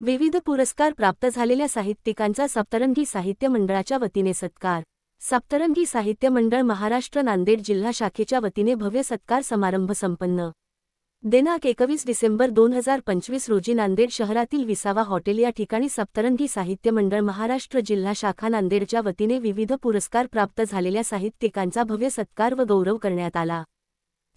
विविध पुरस्कार प्राप्त झालेल्या साहित्यिकांचा सप्तरंगी साहित्य मंडळाच्या वतीने सत्कार। सप्तरंगी साहित्य मंडळ महाराष्ट्र नांदेड जिल्हा शाखेच्या वतीने भव्य सत्कार समारंभ संपन्न। दिनांक 21 डिसेंबर 2025 रोजी नांदेड शहरातील विसावा हॉटेल या ठिकाणी सप्तरंगी साहित्य मंडळ महाराष्ट्र जिल्हा शाखा नांदेडच्या वतीने विविध पुरस्कार प्राप्त झालेल्या साहित्यिकांचा भव्य सत्कार व गौरव करण्यात आला।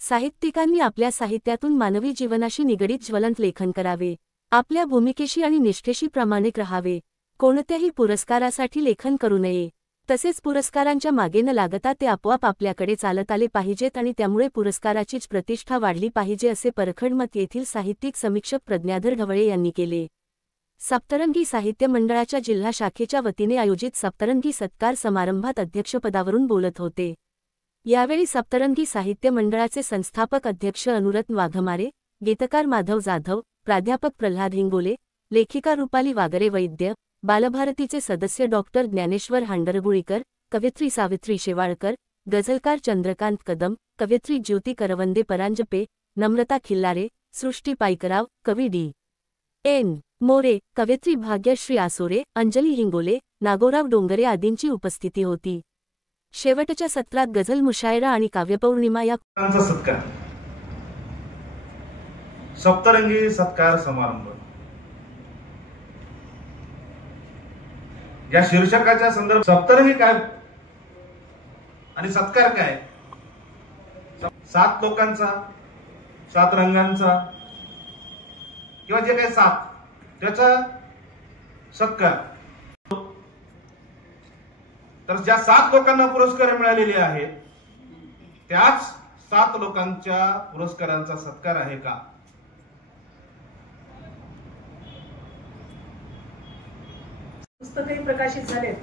साहित्यिकांनी आपल्या साहित्यातून मानवी जीवनाशी निगडीत ज्वलंत लेखन करावे, आपल्या भूमिकेशी आणि निष्ठेशी प्रामाणिक राहावे, कोणत्याही पुरस्कारासाठी लेखन करू नये, तसेच पुरस्कारांच्या मागे न लागता ते आपोआप आपल्याकडे चालत आले पाहिजेत आणि त्यामुळे पुरस्काराचीच प्रतिष्ठा वाढली पाहिजे असे परखड मत येथील साहित्यिक समीक्षक प्रज्ञाधर ढवळे यांनी केले। सप्तरंगी साहित्य मंडळाच्या जिल्हा शाखेच्या वतीने आयोजित सप्तरंगी सत्कार समारंभात अध्यक्षपदावरून बोलत होते। यावेळी सप्तरंगी साहित्य मंडळाचे संस्थापक अध्यक्ष अनुरत्न वाघमारे, गीतकार माधव जाधव, प्राध्यापक प्रल्हाद हिंगोले, लेखिका रुपाली वागरे वैद्य, बालभारतीचे सदस्य डॉक्टर ज्ञानेश्वर हांडरगुळीकर, कवयित्री सावित्री शेवाळकर, गझलकार चंद्रकांत कदम, कवयित्री ज्योती करवंदे परांजपे, नम्रता खिल्लारे, सृष्टी पाईकराव, कवी डी.एन. मोरे, कवयित्री भाग्यश्री आसोरे, अंजली हिंगोले, नागोराव डोंगरे आदींची उपस्थिती होती। शेवटच्या सत्रात गझल मुशायरा आणि काव्यपौर्णिमा या सत्कार सप्तरंगी सत्कार समारंभ या शीर्षकाच्या संदर्भात सप्तरंगी काय आणि सत्कार काय, 7 लोकांचा 7 रंगांचा किंवा जे काही 7 त्याचा सत्कार। तर ज्या 7 लोकांना पुरस्कार मिळालेले आहेत त्याच 7 लोकांच्या पुरस्कारांचा सत्कार आहे का? पुस्तकही प्रकाशित झालेत,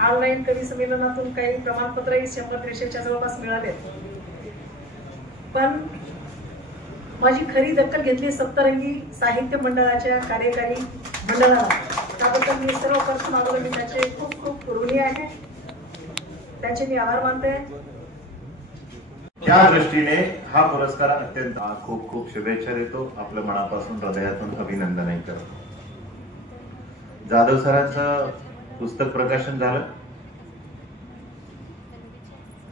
ऑनलाईन कवी संमेलनातून काही प्रमाणपत्रही 100-150च्या जवळपास मिळालेत, पण माझी खरी दखल घेतली सप्तरंगी साहित्य मंडळाच्या कार्यकारी मंडळाला। त्याबद्दल मी सर्वप्रथम मी त्याचे खूप खूप ऋणी आहे, त्याचे मी आभार मानते। त्या दृष्टीने हा पुरस्कार अत्यंत खूप खूप शुभेच्छा देतो, आपल्या मनापासून हृदयातून अभिनंदनही करतो। जाधव सरांचं पुस्तक प्रकाशन झालं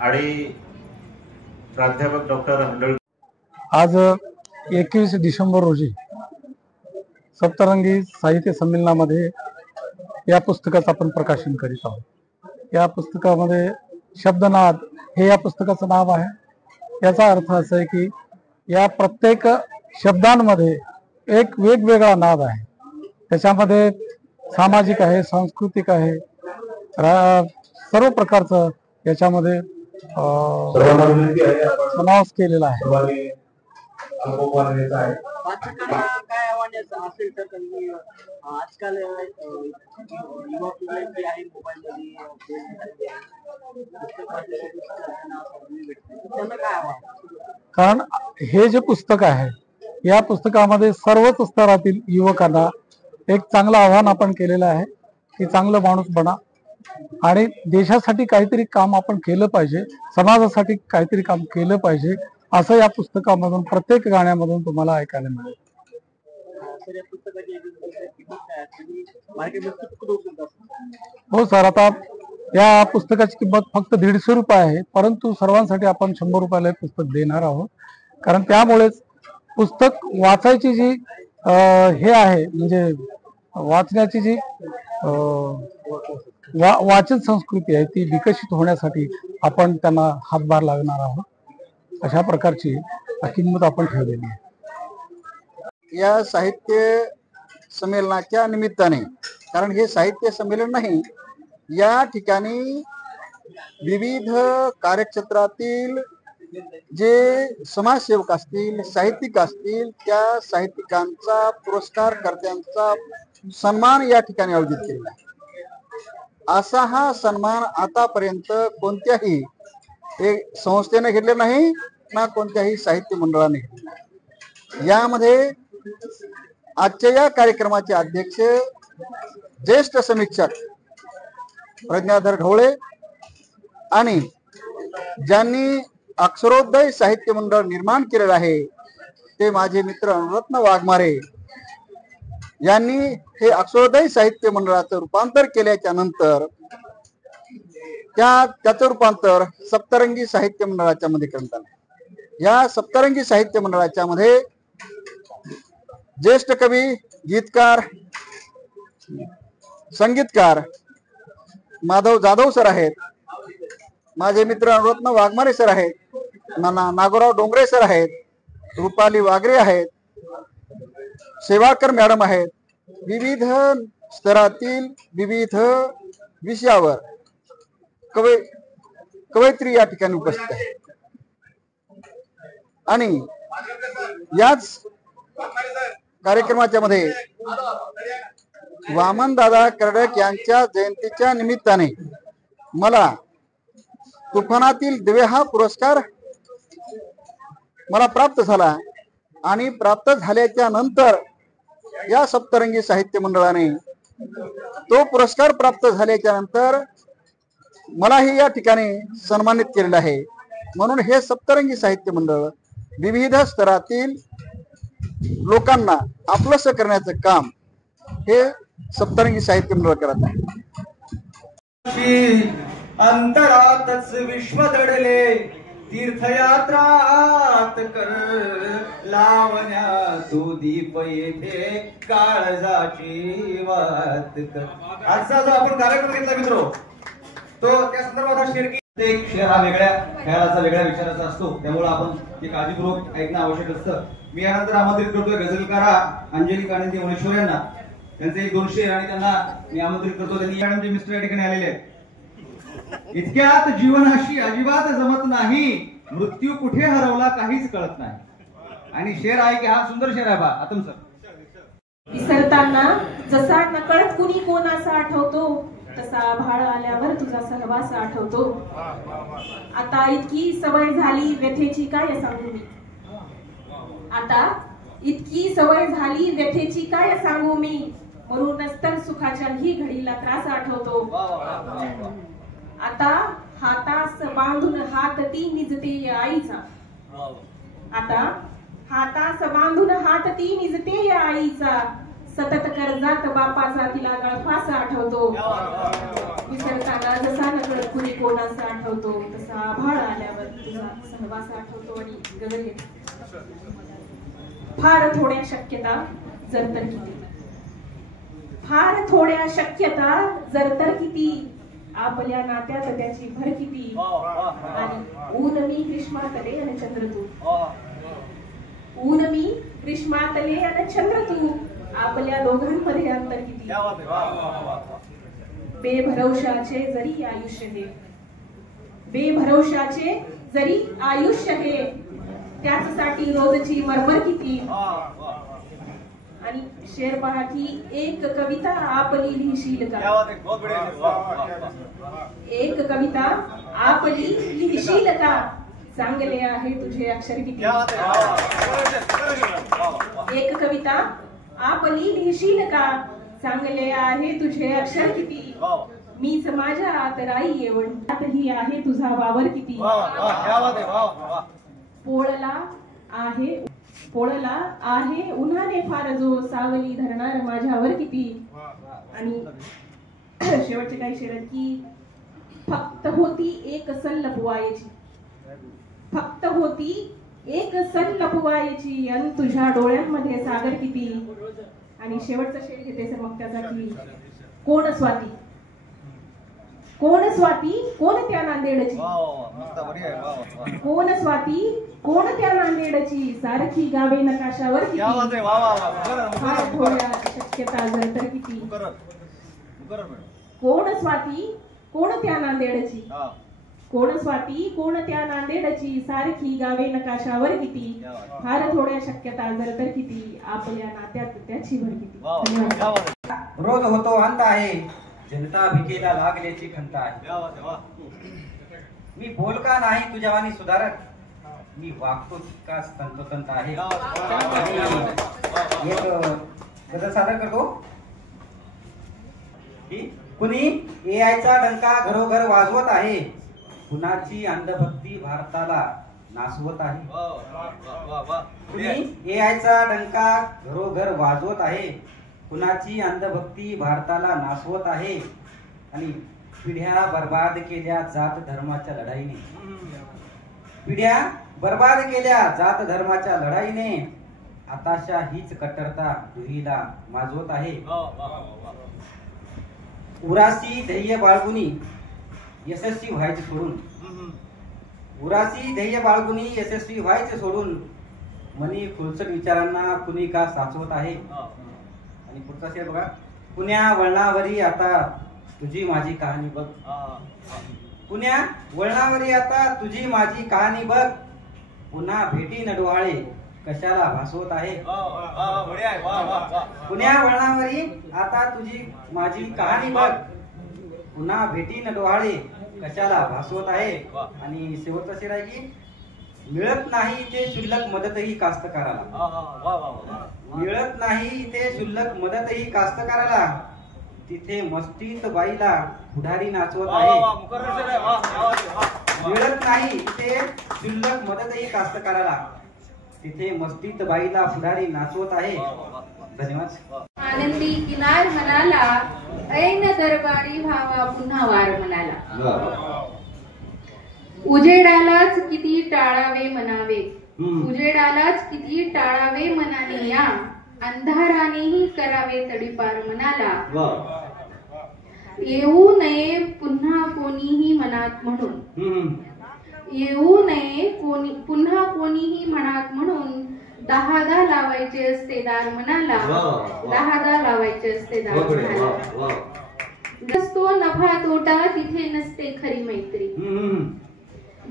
आणि प्राध्यापक डॉक्टर हंडळ आज 21 डिसेंबर रोजी सप्तरंगी साहित्य संमेलनामध्ये या पुस्तकाचं आपण प्रकाशन करीत आहोत। या पुस्तकामध्ये शब्दनाद हे या पुस्तकाचं नाव आहे। याचा अर्थ असा आहे की या प्रत्येक शब्दांमध्ये एक वेगवेगळा नाद आहे, त्याच्यामध्ये सामाजिक आहे, सांस्कृतिक आहे, सर्व प्रकारचं याच्यामध्ये समावेश केलेला आहे। काय आव्हानाचं असेल तर आजकाल युवा पिढी जी आहे मोबाईलमध्ये कारण हे जे पुस्तक आहे या पुस्तकामध्ये सर्वच स्तरातील युवकांना एक चांगलं आव्हान आपण केलेलं आहे की चांगलं माणूस बना आणि देशासाठी काहीतरी काम आपण केलं पाहिजे, समाजासाठी काहीतरी काम केलं पाहिजे, असं या पुस्तकामधून प्रत्येक गाण्यामधून तुम्हाला ऐकायला मिळेल। हो सर, आता या पुस्तकाची किंमत फक्त 150 रुपये आहे, परंतु सर्वांसाठी आपण 100 रुपयाला हे पुस्तक देणार आहोत। कारण त्यामुळेच पुस्तक वाचायची जी हे आहे, म्हणजे वाचण्याची जी वाचन संस्कृती आहे ती विकसित होण्यासाठी आपण त्यांना हातभार लागणार आहोत। अशा प्रकारची किंमत आपण ठेवलेली आहे या साहित्य संमेलनाच्या निमित्ताने। कारण हे साहित्य संमेलन नाही, या ठिकाणी विविध कार्यक्षेत्रातील जे समाजसेवक असतील, साहित्यिक असतील, त्या साहित्यिकांचा पुरस्कारकर्त्यांचा सन्मान या ठिकाणी आयोजित केलेला आहे। असा हा सन्मान आतापर्यंत कोणत्याही एक संस्थेने घेतलेला नाही ना कोणत्याही साहित्य मंडळाने घेतलेला। यामध्ये आजच्या या कार्यक्रमाचे अध्यक्ष ज्येष्ठ समीक्षक प्रज्ञाधर ढवळे आणि ज्यांनी अक्षरोदय साहित्य मंडळ निर्माण केलेलं आहे ते माझे मित्र अनुरत्न वाघमारे यांनी हे अक्षरोदय साहित्य मंडळाचं रूपांतर केल्याच्या नंतर त्याचं रूपांतर सप्तरंगी साहित्य मंडळाच्या मध्ये करण्यात आलं। या सप्तरंगी साहित्य मंडळाच्या मध्ये ज्येष्ठ कवी, गीतकार, संगीतकार माधव जाधव सर आहेत, माझे मित्र रत्न वाघमारे सर आहेत, नागोराव डोंगरे सर आहेत, रुपाली वागरे आहेत, सेवाळकर मॅडम आहेत। विविध स्तरातील विविध विषयावर कवयित्री या ठिकाणी उपस्थित आहे आणि याच कार्यक्रमाच्या मध्ये वामनदादा कर्डक यांच्या जयंतीच्या निमित्ताने मला तुफानातील दिवे हा पुरस्कार मला प्राप्त झाला आणि प्राप्त झाल्याच्या नंतर या सप्तरंगी साहित्य मंडळाने तो पुरस्कार प्राप्त झाल्याच्या नंतर मलाही या ठिकाणी सन्मानित केलेलं आहे। म्हणून हे सप्तरंगी साहित्य मंडळ विविध स्तरातील लोकांना आपलंसं करण्याचं काम हे सप्तरंगी साहित्य मंडळ करत आहे। अंतरातच विश्व दडले तीर्थयात्रात कर लावण्या तू दीप येथे काळजाची वात कर। आजचा जो आपण कार्यक्रम घेतला मित्रो तो त्या संदर्भात शेअर की एक शेअर हा वेगळ्या खेळाचा वेगळ्या विचाराचा असतो, त्यामुळे आपण ते काळजीपूर्वक ऐकणं आवश्यक असतं। मी यानंतर आमंत्रित करतोय गझलकारा अंजली कानंदी मुनेश्वर यांना, त्यांचे एक 2 शेर आणि त्यांना मी आमंत्रित करतो। त्यांनी मॅडमचे मिस्टर या ठिकाणी आलेले आहेत। इतक्यात जीवनाशी अजिबात जमत नाही, मृत्यू कुठे हरवला काहीच कळत नाही। आणि शेर आहे की हा सुंदर शेर आहे बा आतम सर। विसरताना जसा नकळत कुणी कोणाचा आठवतो, तसा आभाळ आल्यावर तुझा सहवास आठवतो। आता इतकी सवय झाली व्यथेची काय सांगू मी, आता इतकी सवय झाली व्यथेची काय सांगू मी, म्हणूनच तर सुखाच्या ही घडीला त्रास आठवतो। आता हातास बांधून हात ती निजते आईचा, आता हातास बांधून हात ती निजते आईचा, सतत कर्जात बापाचा तिला गळफास आठवतो। विसरताना जसा नकळत कुणी कोणाचा आठवतो, तसा आभाळ आल्यावर तुझा सहवास आठवतो। आणि गगन फार थोड्या शक्यता जर तर किती, फार थोड्या शक्यता जर तर किती, आपल्या नात्यात त्याची भर किती। आणि ऊन मी ग्रीष्मातले आणि चंद्र तू, ऊन मी ग्रीष्मातले आणि चंद्र तू, आपल्या दोघांमध्ये अंतर किती। बेभरवशाचे जरी आयुष्य हे, बेभरवशाचे जरी आयुष्य हे, त्याचसाठी रोजची मरमर किती। आणि शेर पहा की एक कविता आपली लिहिशील का, एक कविता आपली लिहिशील का, चांगले आहे तुझे अक्षर किती। एक कविता आपली लिहिशील का, चांगले आहे तुझे अक्षर किती। मीच माझ्या आत राई येवण, त्यातही आहे तुझा वावर किती। पोळला आहे उन्हाने फार जो, सावली धरणार माझ्यावर किती। आणि शेवटचे काही शेर की फक्त होती एक सल लपवायची, फक्त होती एक सल लपवायची, अन तुझ्या डोळ्यांमध्ये सागर किती। आणि शेवटचा शेर घेते सर मग त्याचा की कोण स्वाती, कोण स्वाती कोण त्या नांदेडची, कोण स्वाती कोण त्या नांदेडची, सारखी गावे नकाशावर किती। फार थोड्या शक्यता जर तर किती, कोण स्वाती कोण त्या नांदेडची, कोण स्वाती कोण त्या नांदेडची, सारखी गावे नकाशावर किती। फार थोड्या शक्यता जर तर किती, आपल्या नात्यात त्याची भर किती। रोज होतो अंत आहे, जनता भिकेला लागल्याची खंत आहे। मी बोलका नाही तुझ्यावानी सुधारक, मी वागतो तितकाच तंतोतंत आहे। एक गजल सादर करतो की कुणी एआयचा डंका घरोघर वाजवत आहे, कुणाची अंधभक्ती भारताला नासवत आहे। कुणी एआयचा डंका घरोघर वाजवत आहे, कुणाची अंधभक्ती भारताला नासवत आहे आणि पिढ्या बर्बाद केल्या जात धर्माच्या लढाईने. पिढ्या बर्बाद केल्या जात धर्माच्या लढाईने. आताशा हीच कट्टरता दुहीला माजवत आहे. उरासी ध्येय बाळगुनी यशस्वी व्हायचे सोडून. उरासी ध्येय बाळगुनी यशस्वी व्हायचे सोडून मनी खुलसट विचारांना कुणी का साचवत आहे. आणि पुढचा शेर बघा. पुण्या वळणावरी आता तुझी माझी कहाणी बघ. पुण्या वळणावरी आता तुझी माझी कहाणी बघ. पुन्हा भेटी न डोहाळे कशाला भासवत आहे. पुण्या वळणावरी आता तुझी माझी कहाणी बघ. पुन्हा भेटी न डोहाळे कशाला भासवत आहे. आणि शेवटचा शेर आहे की मिळत नाही ते शुल्लक मदतही कास्तकाराला. मिळत नाही ते शुल्लक मदतही कास्तकाराला. तिथे मस्तीत बाईला पुढारी नाचवत आहे. मिळत नाही ते शुल्लक मदतही कास्तकाराला. तिथे मस्तीत बाईला पुढारी नाचवत आहे. धन्यवाद. आनंदी किनार म्हणाला ऐन दरबारी व्हावा पुन्हा वार म्हणाला. उजेडालाच किती टाळावे म्हणावे. उजेडालाच किती टाळावे म्हणाने या. अंधारानेही करावे तडीपार म्हणाला. येऊ नये पुन्हा कोणीही मनात म्हणून. येऊ नये पुन्हा कोणीही मनात म्हणून. 10 लावायचे असते दार म्हणाला. 10 लावायचे असते दार म्हणाला. असतो नफा तोटा तिथे नसते खरी मैत्री.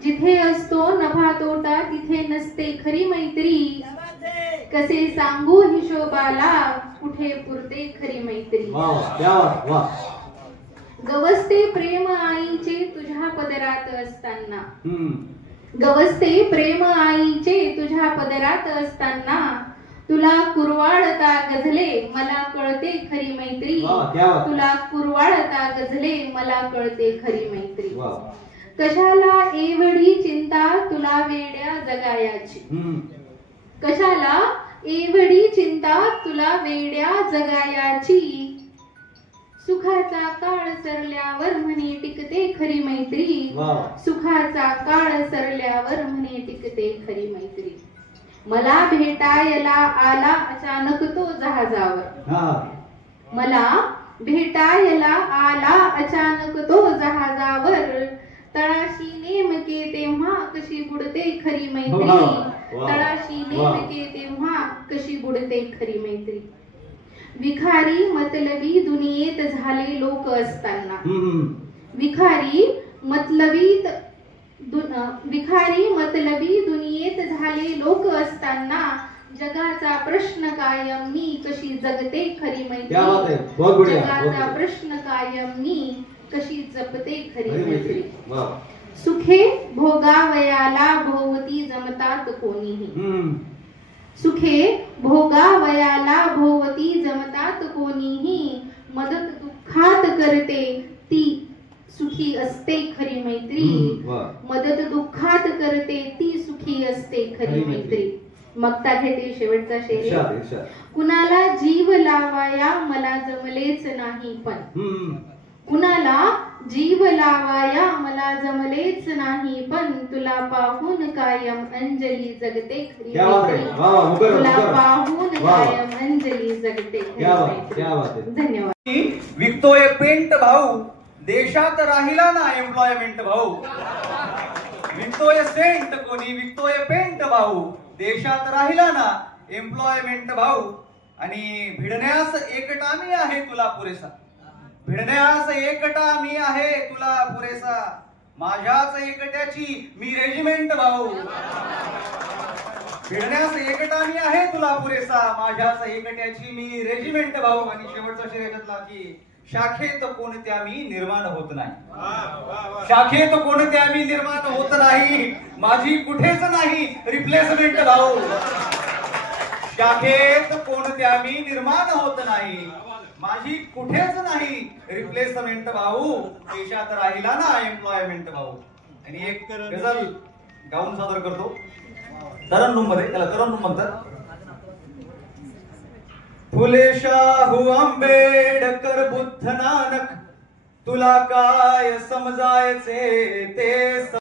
जिथे असतो नफा तोटा तिथे नसते खरी मैत्री. कसे सांगू हिशोबाला कुठे पुरते खरी मैत्री. गवसते प्रेम आईचे तुझ्या पदरात असताना. गवसते प्रेम आईचे तुझ्या पदरात असताना. तुला कुरवाळता गझले मला कळते खरी मैत्री. तुला कुरवाळता गझले मला कळते खरी मैत्री. कशाला एवढी चिंता तुला वेड्या जगायाची. कशाला एवढी चिंता तुला वेड्या जगायाची. सुखाचा काळ सरल्यावर म्हणे टिकते खरी मैत्री. सुखाचा काळ सरल्यावर म्हणे टिकते खरी मैत्री. मला भेटायला आला अचानक तो जहाजावर. मला भेटायला आला अचानक तो जहाजावर. तळाशी नेमके तेव्हा कशी बुडते खरी मैत्री. तळाशी नेमके तेव्हा कशी बुडते खरी मैत्री. विखारी मतलबी दुनियेत झाले लोक असताना. विखारी मतलबी दुनियेत झाले लोक असताना. जगाचा प्रश्न कायम मी कशी जगते खरी मैत्री. जगाचा प्रश्न कायम मी कशी जपते खरी मैत्री. सुखे भोगावयाला भोवती जमतात कोणीही. सुखे भोगावयाला भोवती जमतात कोणीही. मदत दुःखात करते ती सुखी असते खरी मैत्री. मदत दुःखात करते ती सुखी असते खरी मैत्री. मगता घेते शेवटचा शेर. कुणाला जीव लावाया मला जमलेच नाही पण. कुणाला जीव लावाया मला जमलेच नाही पण. तुला पाहून कायम अंजली जगते खरी मैत्री. तुला पाहून कायम अंजली जगते खरी मैत्री. धन्यवाद. विकतोय पेंट भाऊ देशात राहिला ना एम्प्लॉयमेंट भाऊ. विकतोय सेंट कोणी विकतोय पेंट भाऊ. देशात राहिला ना एम्प्लॉयमेंट भाऊ. आणि भिडण्यास एकटा मी आहे तुला पुरेसा. भिडण्यास एकटा मी आहे तुला पुरेसा. माझ्याच एकट्याची मी रेजिमेंट भाऊ. भिडण्यास एकटा मी आहे तुला पुरेसा. माझ्याच एकट्याची मी रेजिमेंट भाऊ. आणि शेवटचा शेर याच्यातला की शाखेत कोणत्या मी निर्माण होत नाही. शाखेत कोणत्या मी निर्माण होत नाही. माझी कुठेच नाही रिप्लेसमेंट भाऊ. शाखेत कोणत्या मी निर्माण होत नाही. माझी कुठेच नाही रिप्लेसमेंट भाऊ. देशात राहिला ना एम्प्लॉयमेंट भाऊ. आणि एक गझल गाऊन सादर करतो तरन्नुम मध्ये. त्याला तरन्नुम म्हणतात. फुले शाहू आंबेडकर बुद्ध नानक तुला काय समजायचे ते